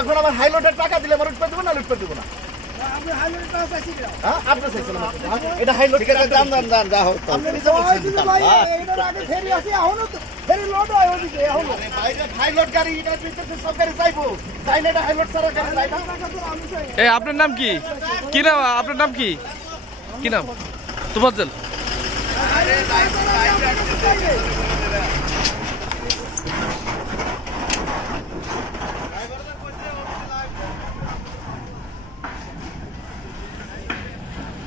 এখন আমার হাইলোডের টাকা দিলে আমার উঠতে দেবো না উঠতে দেবো না এটা হাইলোড যা হোক আপনার নাম কি? কি নাম আপনার? নাম কি? কি নাম? তোফাজ্জল।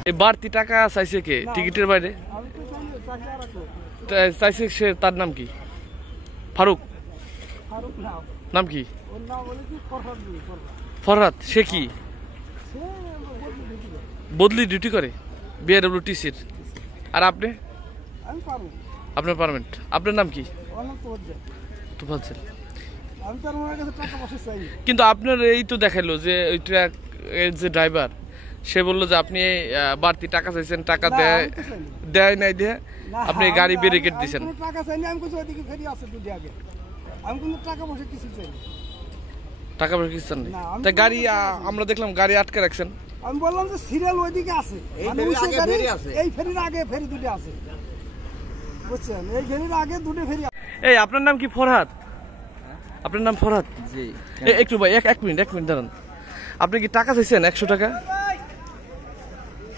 এই বাড়তি টাকা চাইছে কে টিকিটের বাইরে? চাইছে সে, তার নাম কি? ফারুক। নাম কি? ফরহাদ। সে কি বদলি ডিউটি করে বিআরডব্লিউটিসির? আর আপনি? আপনার পার্মানেন্ট। আপনার নাম কি? তোফাজ্জল। কিন্তু আপনার এই তো দেখালো যে ওই ট্রাক যে ড্রাইভার, সে বললো যে আপনি বাড়তি টাকা চাইছেন, টাকা দেয় নাই দিয়ে আপনি গাড়ি ব্যারিকেড দিয়েছেন। টাকা পয়সা কিছু নেই, তাই গাড়ি আমরা দেখলাম গাড়ি আটকে রাখছেন। আমি বললাম যে সিরিয়াল ওইদিকে আছে, এই ফেরির আগে ফেরি দুটো আছে, বুঝছেন? এই ফেরির আগে দুটো ফেরি। এই আপনার নাম কি? ফরহাদ। আপনার নাম ফরহাদ? জি। একটু ভাই এক মিনিট দাঁড়ান। আপনি কি টাকা চাইছেন? 100 টাকা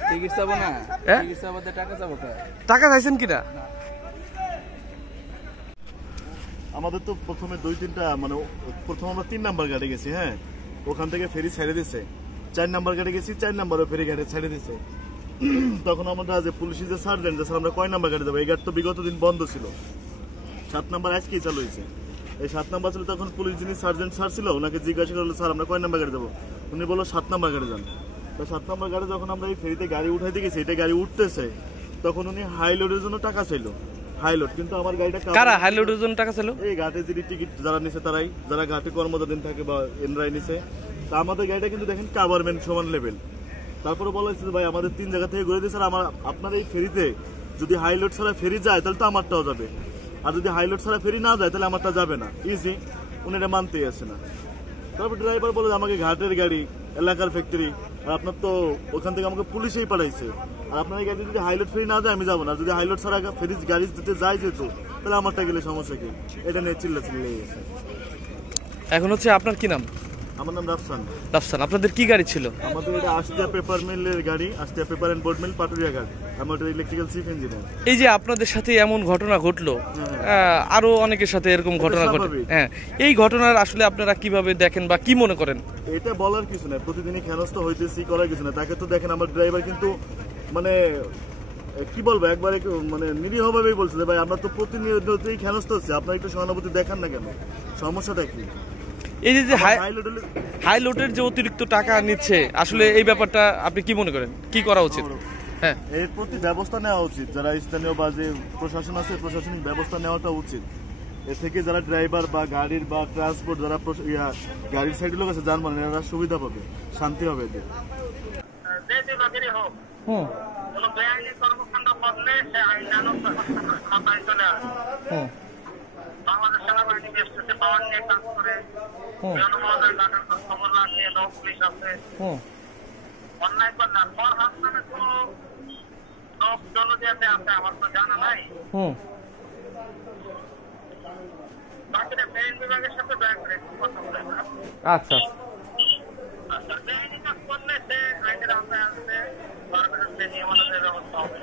টিকিট চাবো না, টিকিট চাবো টাকা চাবো। টাকা চাইছেন কিনা? আমাদের তো প্রথমে 2-3টা মানে প্রথম আমরা 3 নাম্বার গাড়ি গেছি, হ্যাঁ, ওখান থেকে ফেরি ছেড়ে দিছে। 4 নাম্বার গাড়ি গেছি, 4 নাম্বারও ফেরি গাড়ি ছেড়ে দিছে। তখন আমরা যে পুলিশি যে সার্জেন্ট যে আমরা কয় নাম্বার গাড়ি যাবো, এই গাড়ি তো বিগত দিন বন্ধ ছিল, 7 নাম্বার আজকেই চালু হয়েছে। এই 7 নাম্বার ছিল, তখন পুলিশ যিনি সার্জেন্ট স্যার ছিল ওনাকে জিজ্ঞাসা করলো, স্যার আমরা কয় নাম্বার গাড়ি যাবো? উনি বললো 7 নাম্বার গাড়ি যান। তো 7 নাম্বার গাড়ি যখন আমরা এই ফেরিতে গাড়ি উঠাইতে গেছি, এটা গাড়ি উঠতেছে, তখন উনি হাই লোডের জন্য টাকা চাইলো। হাইলোড, কিন্তু আমার গাড়িটা কারা হাই লোডের জন্য টাকা ছিল? এই ঘাটে যিনি টিকিট যারা নিছে তারাই, যারা ঘাটে কর্মদিন থাকে বা এনরাই নিছে। তা আমাদের গাড়িটা কিন্তু দেখেন গভর্নমেন্ট সমান লেভেল। তারপরে বলা হয়েছে ভাই আমাদের 3 জায়গা থেকে ঘুরে দিয়েছে, আমার আপনার এই ফেরিতে যদি হাইলোড ছাড়া ফেরি যায় তাহলে তো আমারটাও যাবে, আর যদি হাইলোড ছাড়া ফেরি না যায় তাহলে আমারটা যাবে না। ইজি, উনি এটা মানতেই আসে না। তারপর ড্রাইভার বলে আমাকে ঘাটের গাড়ি, এলাকার ফ্যাক্টরি, আর আপনার তো ওখান থেকে আমাকে পুলিশেই পাঠাইছে, আর আপনার এই গাড়ি যদি হাইলোড ফেরি না যায় আমি যাবো না, যদি হাইলোড ছাড়া ফেরি গাড়ি দিতে যায় যেহেতু, তাহলে আমারটা গেলে সমস্যা কি? এটা নিয়ে চিল্লাচিল্লি লেগে গেছে। এখন হচ্ছে আপনার কি নাম? আমার নাম রাফসান। রাফসান। আপনাদের কি গাড়ি ছিল? আমাদের এটা আশিয়া পেপার মিলের গাড়ি, আশিয়া পেপার এন্ড বোর্ড মিল, পাটুরিয়া গাড়ি। আমাদের ইলেকট্রিক্যাল চিফ ইঞ্জিনিয়ার। এই যে আপনাদের সাথে এমন ঘটনা ঘটলো, আরো অনেকের সাথে এরকম ঘটনা ঘটে, হ্যাঁ, এই ঘটনার আসলে আপনারা কিভাবে দেখেন বা কি মনে করেন? এটা বলার কিছু না, প্রতিদিনই খেনস্ত হইতেছি, করার কিছু না। তাকে তো দেখেন আমার ড্রাইভার কিন্তু মানে কি বলবো, একবারে মানে নিরীহভাবেই বলছে যে ভাই আমরা তো প্রতিনিয়তই খেনস্ত হচ্ছে, আপনার একটু সহানুভূতি দেখান না কেন? সমস্যাটা কি? এই যে হাই লোডের যে অতিরিক্ত টাকা নিচ্ছে, আসলে এই ব্যাপারটা আপনি কি মনে করেন, কি করা উচিত? হ্যাঁ, এর প্রতি ব্যবস্থা নেওয়া উচিত, যারা স্থানীয় বা যে প্রশাসন আছে প্রশাসনিক ব্যবস্থা নেওয়াটা উচিত। এর থেকে যারা ড্রাইভার বা গাড়ির বা ট্রান্সপোর্ট যারা গাড়ির সাইডের লোক আছে যানবাহন, এরা সুবিধা পাবে, শান্তি হবে। এতে বাংলাদেশ সেনাবাহিনী দেশটিতে পাওয়ার নিয়ে কাজ করে, জনমহলের ঘাটের খবর রাখে, নৌ পুলিশ আছে, অন্যায় করে না। ফরহাদ নামে কোনো লোক জলদিয়াতে আছে আমার তো জানা নাই। বাকিটা মেইন বিভাগের সাথে দয়া করে একটু কথা বলে। আচ্ছা, বেআইনি কাজ করলে সে আইনের আওতায় আসবে, সে নিয়মানুযায়ী ব্যবস্থা হবে।